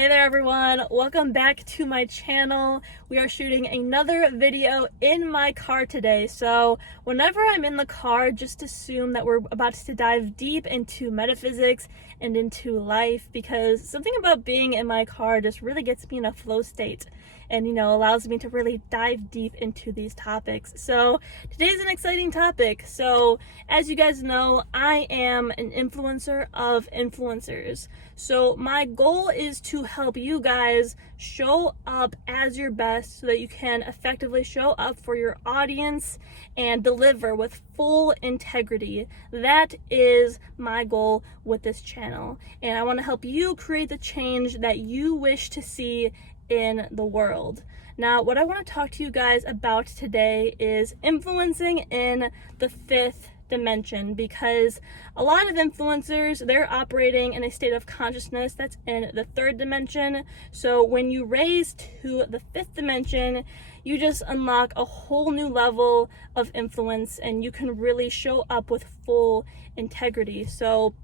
Hey there everyone, welcome back to my channel. We are shooting another video in my car today. So whenever I'm in the car, just assume that we're about to dive deep into metaphysics and into life, because something about being in my car just really gets me in a flow state and allows me to really dive deep into these topics. So today's an exciting topic. So as you guys know, I am an influencer of influencers. So my goal is to help you guys show up as your best so that you can effectively show up for your audience and deliver with full integrity. That is my goal with this channel. And I want to help you create the change that you wish to see in the world. Now, what I want to talk to you guys about today is influencing in the fifth dimension, because a lot of influencers, they're operating in a state of consciousness that's in the third dimension. So when you raise to the fifth dimension, you just unlock a whole new level of influence and you can really show up with full integrity. So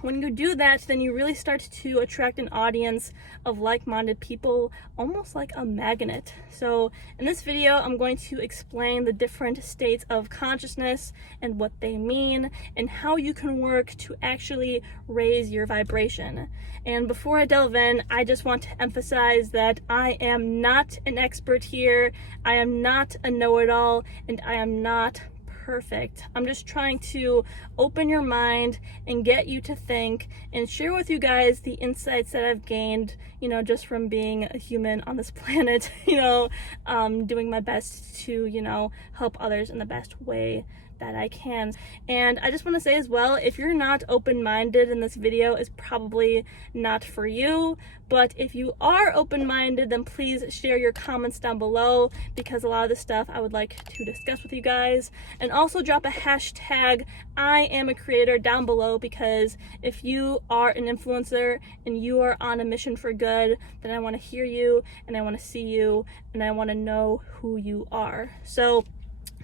when you do that, then you really start to attract an audience of like-minded people, almost like a magnet. So in this video, I'm going to explain the different states of consciousness and what they mean and how you can work to actually raise your vibration. And before I delve in, I just want to emphasize that I am not an expert here. I am not a know-it-all, and I am not perfect. I'm just trying to open your mind and get you to think and share with you guys the insights that I've gained, just from being a human on this planet, doing my best to, help others in the best way that I can. And I just want to say as well, if you're not open-minded, in this video is probably not for you. But if you are open-minded, then please share your comments down below, because a lot of the stuff I would like to discuss with you guys. And also drop a hashtag I am a creator down below, because if you are an influencer and you are on a mission for good, then I want to hear you and I want to see you and I want to know who you are. So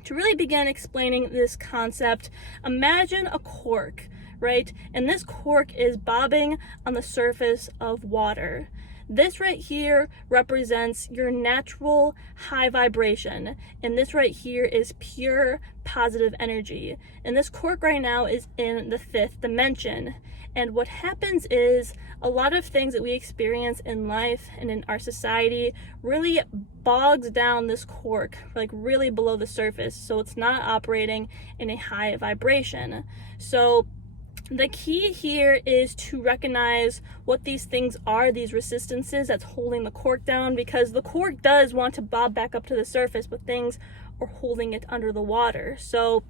to really begin explaining this concept, imagine a cork, right? And this cork is bobbing on the surface of water. This right here represents your natural high vibration, and this right here is pure positive energy. And this cork right now is in the fifth dimension. And what happens is a lot of things that we experience in life and in our society really bogs down this cork, like really below the surface, so it's not operating in a high vibration. So the key here is to recognize what these things are, these resistances that's holding the cork down, because the cork does want to bob back up to the surface, but things are holding it under the water. So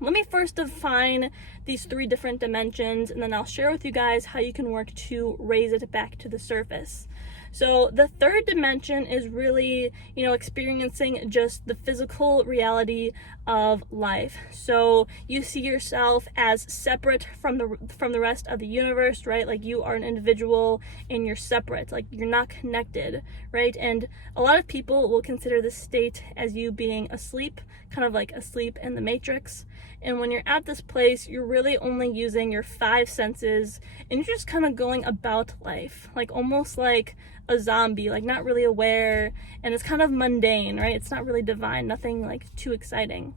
let me first define these three different dimensions, and then I'll share with you guys how you can work to raise it back to the surface. So the third dimension is really, experiencing just the physical reality of life. So you see yourself as separate from the rest of the universe, right? Like you are an individual and you're separate, like you're not connected, right? And a lot of people will consider this state as you being asleep, kind of like asleep in the Matrix. And when you're at this place, you're really only using your five senses and you're just kind of going about life, like almost like a zombie, like not really aware, and it's kind of mundane, right? It's not really divine, nothing like too exciting.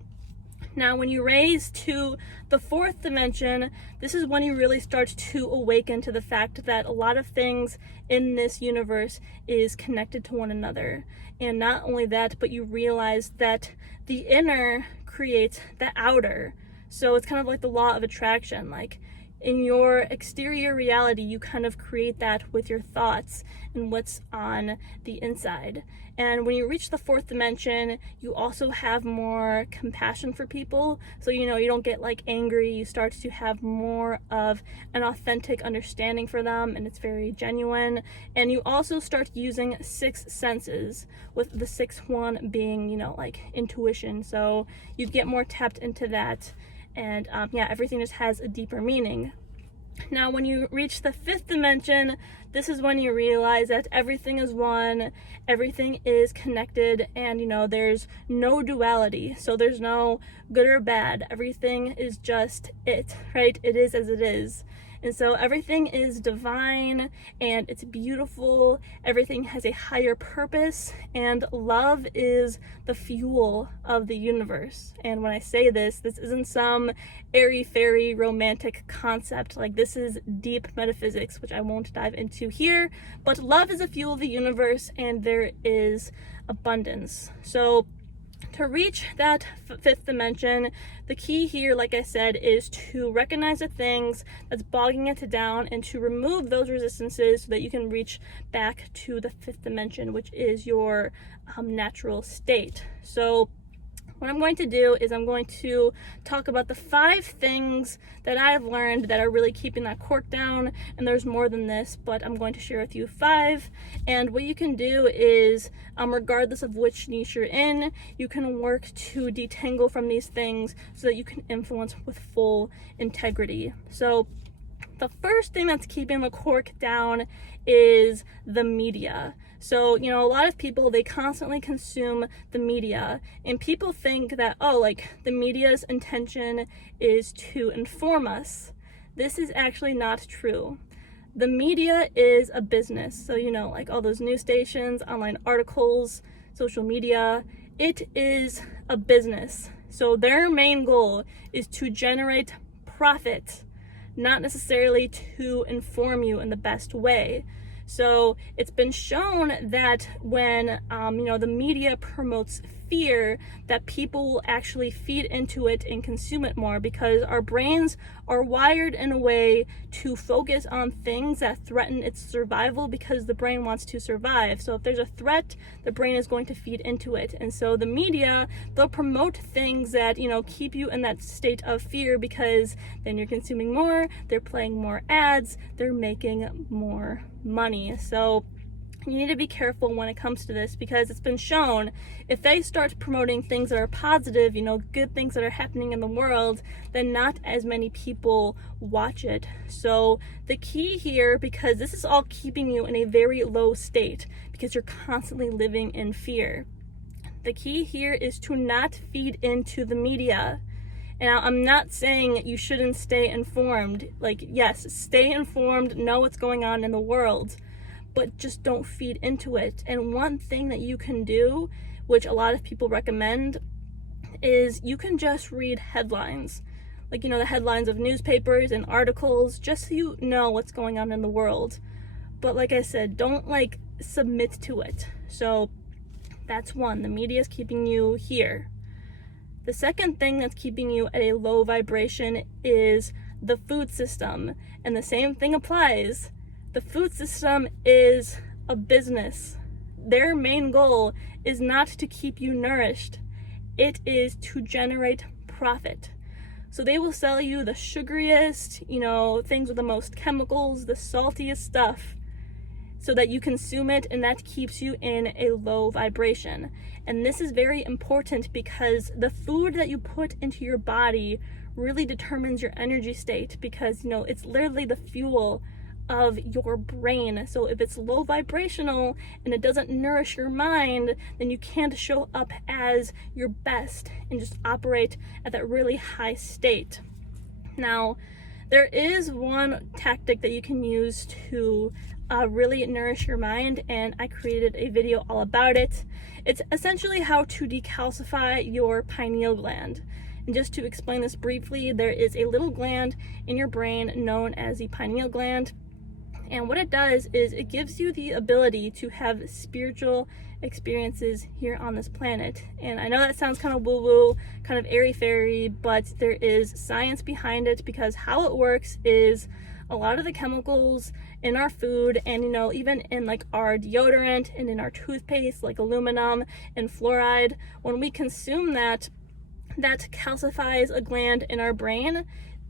Now, when you raise to the fourth dimension, this is when you really start to awaken to the fact that a lot of things in this universe is connected to one another. And not only that, but you realize that the inner creates the outer. So it's kind of like the law of attraction. Like in your exterior reality, you kind of create that with your thoughts and what's on the inside. And when you reach the fourth dimension, you also have more compassion for people. So, you don't get like angry. You start to have more of an authentic understanding for them, and it's very genuine. And you also start using six senses, with the sixth one being, like intuition. So you get more tapped into that. And everything just has a deeper meaning. Now, when you reach the fifth dimension, this is when you realize that everything is one, everything is connected, and there's no duality. So there's no good or bad. Everything is just it, right? It is as it is. And so everything is divine and it's beautiful. Everything has a higher purpose, and love is the fuel of the universe. And when I say this isn't some airy-fairy romantic concept. Like, this is deep metaphysics, which I won't dive into here. But love is the fuel of the universe, and there is abundance. So to reach that fifth dimension, the key here, like I said, is to recognize the things that's bogging it down and to remove those resistances so that you can reach back to the fifth dimension, which is your natural state. So what I'm going to do is I'm going to talk about the 5 things that I've learned that are really keeping that cork down, and there's more than this, but I'm going to share with you 5. And what you can do is, regardless of which niche you're in, you can work to detangle from these things so that you can influence with full integrity. So the first thing that's keeping the cork down is the media. So, a lot of people, they constantly consume the media, and people think that, the media's intention is to inform us. This is actually not true. The media is a business. So, all those news stations, online articles, social media, it is a business. So their main goal is to generate profit, not necessarily to inform you in the best way. So it's been shown that when the media promotes fear, that people will actually feed into it and consume it more, because our brains are wired in a way to focus on things that threaten its survival, because the brain wants to survive. So if there's a threat, the brain is going to feed into it. And so the media, they'll promote things that keep you in that state of fear, because then you're consuming more, they're playing more ads, they're making more money. So you need to be careful when it comes to this, because it's been shown if they start promoting things that are positive, good things that are happening in the world, then not as many people watch it. So the key here, because this is all keeping you in a very low state because you're constantly living in fear, the key here is to not feed into the media. Now, I'm not saying you shouldn't stay informed. Yes, stay informed, know what's going on in the world, but just don't feed into it. And one thing that you can do, which a lot of people recommend, is you can just read headlines. The headlines of newspapers and articles, just so you know what's going on in the world. But like I said, don't submit to it. So that's one. The media is keeping you here. The second thing that's keeping you at a low vibration is the food system. And the same thing applies. The food system is a business. Their main goal is not to keep you nourished. It is to generate profit. So they will sell you the sugariest, things with the most chemicals, the saltiest stuff, so that you consume it, and that keeps you in a low vibration. And this is very important, because the food that you put into your body really determines your energy state, because it's literally the fuel of your brain. So if it's low vibrational and it doesn't nourish your mind, then you can't show up as your best and just operate at that really high state. Now, there is one tactic that you can use to really nourish your mind, and I created a video all about it. It's essentially how to decalcify your pineal gland. And just to explain this briefly, there is a little gland in your brain known as the pineal gland. And what it does is it gives you the ability to have spiritual experiences here on this planet. And I know that sounds kind of woo-woo, kind of airy-fairy, but there is science behind it, because how it works is a lot of the chemicals in our food, and even in our deodorant and in our toothpaste, like aluminum and fluoride, when we consume that calcifies a gland in our brain,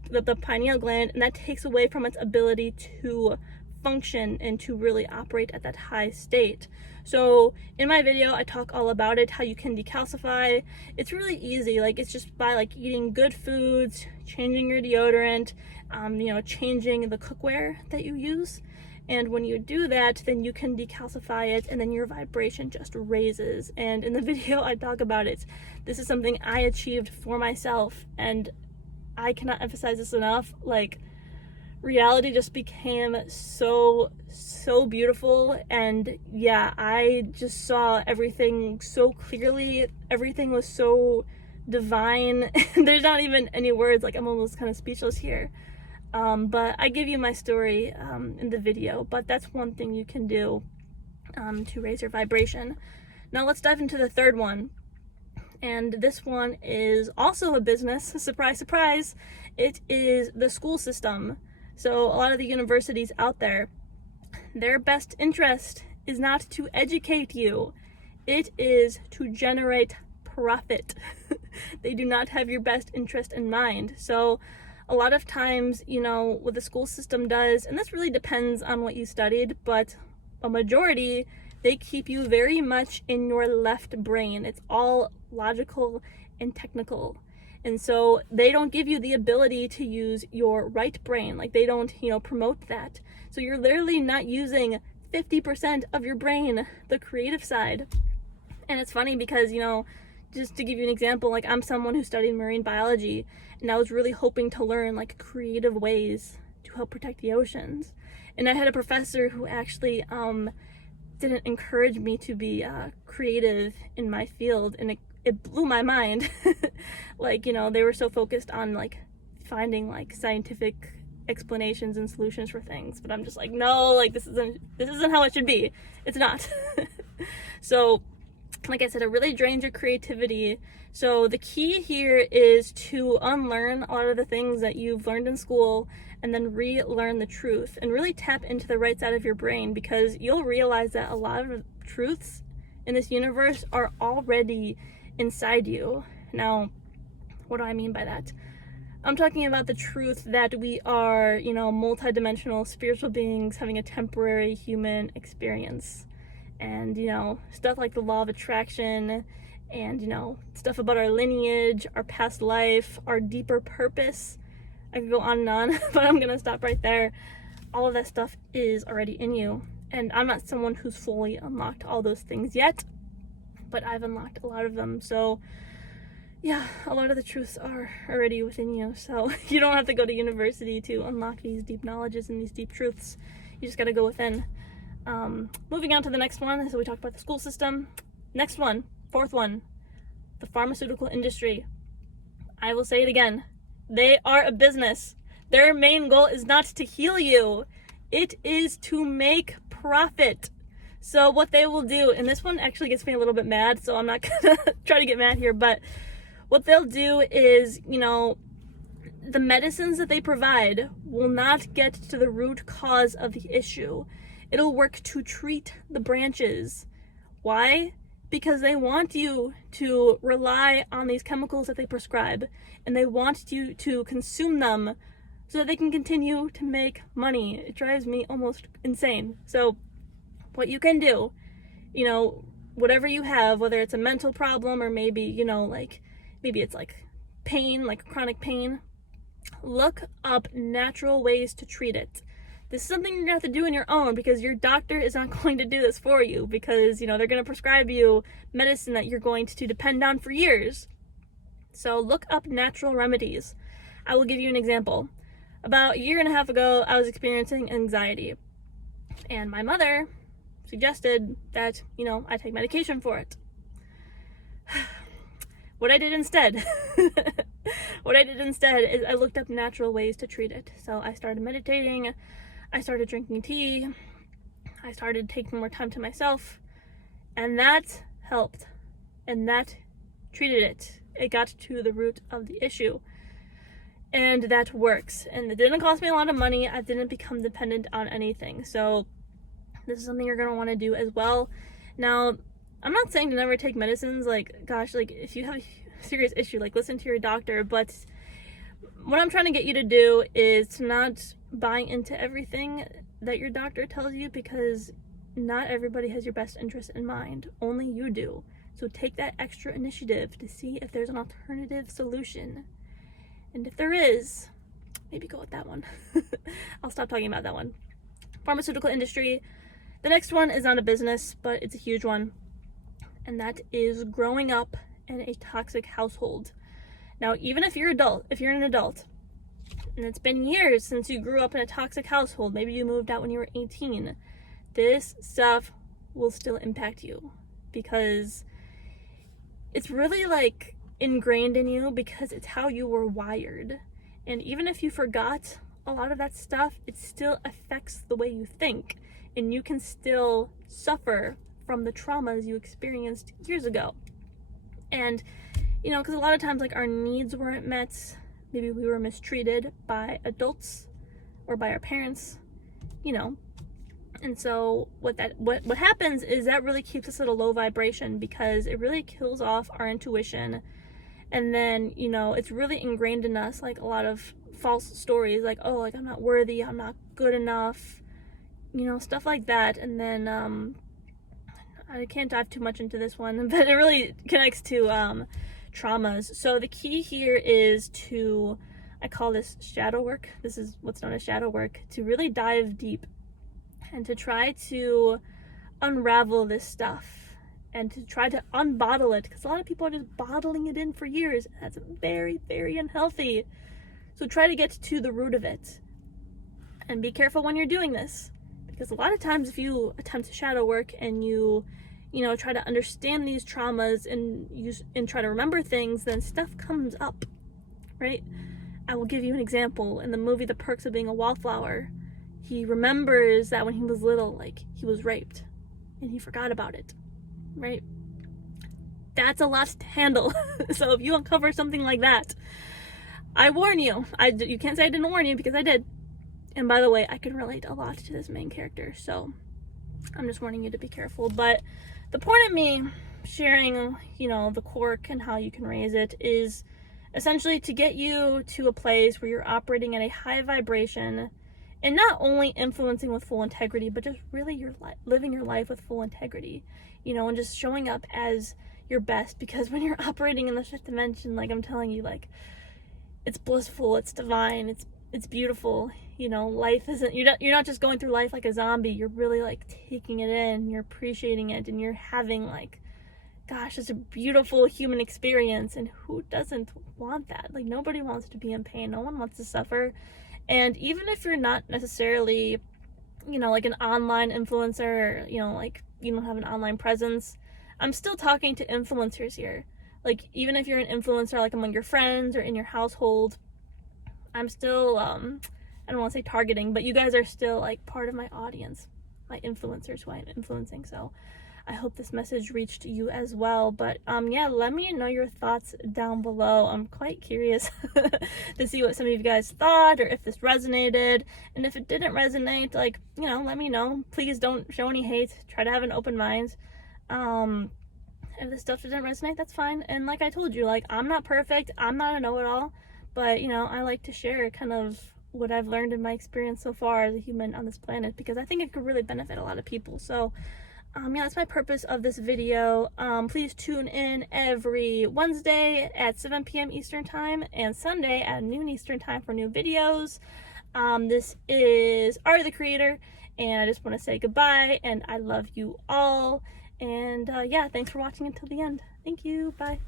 the pineal gland, and that takes away from its ability to function and to really operate at that high state. So in my video, I talk all about it, how you can decalcify. It's really easy. It's just by eating good foods, changing your deodorant, changing the cookware that you use. And when you do that, then you can decalcify it, and then your vibration just raises. And in the video, I talk about it. This is something I achieved for myself, and I cannot emphasize this enough. reality just became so beautiful. And yeah, I just saw everything so clearly. Everything was so divine. There's not even any words. Like, I'm almost kind of speechless here. But I give you my story in the video, but that's one thing you can do to raise your vibration. Now let's dive into the third one. And this one is also a business. Surprise, surprise. It is the school system. So a lot of the universities out there, their best interest is not to educate you. It is to generate profit. They do not have your best interest in mind. So a lot of times, you know, what the school system does, and this really depends on what you studied, but a majority, they keep you very much in your left brain. It's all logical and technical. And so they don't give you the ability to use your right brain. Like, they don't, you know, promote that. So you're literally not using 50% of your brain, the creative side. And it's funny because, you know, just to give you an example, like, I'm someone who studied marine biology, and I was really hoping to learn like creative ways to help protect the oceans. And I had a professor who actually didn't encourage me to be creative in my field, and it blew my mind. Like, you know, they were so focused on like finding like scientific explanations and solutions for things, but I'm just like, no, like, this isn't how it should be. It's not. So like I said, it really drains your creativity. So the key here is to unlearn a lot of the things that you've learned in school and then relearn the truth and really tap into the right side of your brain, because you'll realize that a lot of truths in this universe are already inside you. Now, what do I mean by that? I'm talking about the truth that we are, you know, multidimensional spiritual beings having a temporary human experience. And, you know, stuff like the law of attraction, and, you know, stuff about our lineage, our past life, our deeper purpose. I could go on and on, but I'm gonna stop right there. All of that stuff is already in you. And I'm not someone who's fully unlocked all those things yet, but I've unlocked a lot of them. So yeah, a lot of the truths are already within you. So you don't have to go to university to unlock these deep knowledges and these deep truths. You just gotta go within. Moving on to the next one. So we talked about the school system. Next one, fourth one, the pharmaceutical industry. I will say it again. They are a business. Their main goal is not to heal you. It is to make profit. So what they will do, and this one actually gets me a little bit mad, so I'm not gonna try to get mad here, but what they'll do is, you know, the medicines that they provide will not get to the root cause of the issue. It'll work to treat the branches. Why? Because they want you to rely on these chemicals that they prescribe, and they want you to consume them so that they can continue to make money. It drives me almost insane. So what you can do, you know, whatever you have, whether it's a mental problem or maybe, you know, like maybe it's like pain, like chronic pain, look up natural ways to treat it. This is something you're gonna have to do on your own, because your doctor is not going to do this for you, because, you know, they're gonna prescribe you medicine that you're going to depend on for years. So look up natural remedies. I will give you an example. About a year and a half ago, I was experiencing anxiety, and my mother suggested that, you know, I take medication for it. What I did instead is I looked up natural ways to treat it. So I started meditating, I started drinking tea, I started taking more time to myself, and that helped, and that treated it. It got to the root of the issue, and that works. And it didn't cost me a lot of money. I didn't become dependent on anything. So this is something you're going to want to do as well. Now, I'm not saying to never take medicines. Like, gosh, like, if you have a serious issue, like, listen to your doctor. But what I'm trying to get you to do is to not buy into everything that your doctor tells you, because not everybody has your best interest in mind. Only you do. So take that extra initiative to see if there's an alternative solution. And if there is, maybe go with that one. I'll stop talking about that one. Pharmaceutical industry. The next one is not a business, but it's a huge one. And that is growing up in a toxic household. Now, even if you're an adult, and it's been years since you grew up in a toxic household, maybe you moved out when you were 18, this stuff will still impact you because it's really like ingrained in you because it's how you were wired. And even if you forgot a lot of that stuff, it still affects the way you think, and you can still suffer from the traumas you experienced years ago. And you know, because a lot of times like our needs weren't met, maybe we were mistreated by adults or by our parents, you know. And so what happens is that really keeps us at a low vibration because it really kills off our intuition. And then, you know, it's really ingrained in us, like a lot of false stories, like, oh, like I'm not worthy, I'm not good enough, you know, stuff like that. And then I can't dive too much into this one, but it really connects to traumas. So the key here is to, I call this shadow work. This is what's known as shadow work, to really dive deep and to try to unravel this stuff and to try to unbottle it, because a lot of people are just bottling it in for years. That's very, very unhealthy. So try to get to the root of it, and be careful when you're doing this, because a lot of times if you attempt to shadow work and you know, try to understand these traumas and try to remember things, then stuff comes up, right? I will give you an example. In the movie The Perks of Being a Wallflower, he remembers that when he was little, like, he was raped, and he forgot about it, right? That's a lot to handle. So if you uncover something like that, I warn you. You can't say I didn't warn you, because I did. And by the way, I can relate a lot to this main character, so I'm just warning you to be careful. But the point of me sharing, you know, the quirk and how you can raise it is essentially to get you to a place where you're operating at a high vibration and not only influencing with full integrity, but just really living your life with full integrity, you know, and just showing up as your best. Because when you're operating in the fifth dimension, like I'm telling you, like, it's blissful, it's divine, it's beautiful. You know, life isn't, you're not just going through life like a zombie. You're really like taking it in, you're appreciating it, and you're having like, gosh, it's a beautiful human experience. And who doesn't want that? Like, nobody wants to be in pain, no one wants to suffer. And even if you're not necessarily, you know, like an online influencer, you know, like you don't have an online presence, I'm still talking to influencers here. Like, even if you're an influencer, like among your friends or in your household, I'm still, I don't want to say targeting, but you guys are still like part of my audience, my influencers who I'm influencing. So I hope this message reached you as well. But yeah, let me know your thoughts down below. I'm quite curious to see what some of you guys thought, or if this resonated. And if it didn't resonate, like, you know, let me know. Please don't show any hate. Try to have an open mind. If this stuff didn't resonate, that's fine. And like I told you, like, I'm not perfect, I'm not a know-it-all, but you know, I like to share kind of what I've learned in my experience so far as a human on this planet, because I think it could really benefit a lot of people. So yeah, that's my purpose of this video. Please tune in every Wednesday at 7 p.m. Eastern time and Sunday at noon Eastern time for new videos. This is Ari the Creator, and I just want to say goodbye, and I love you all. And yeah, thanks for watching until the end. Thank you. Bye.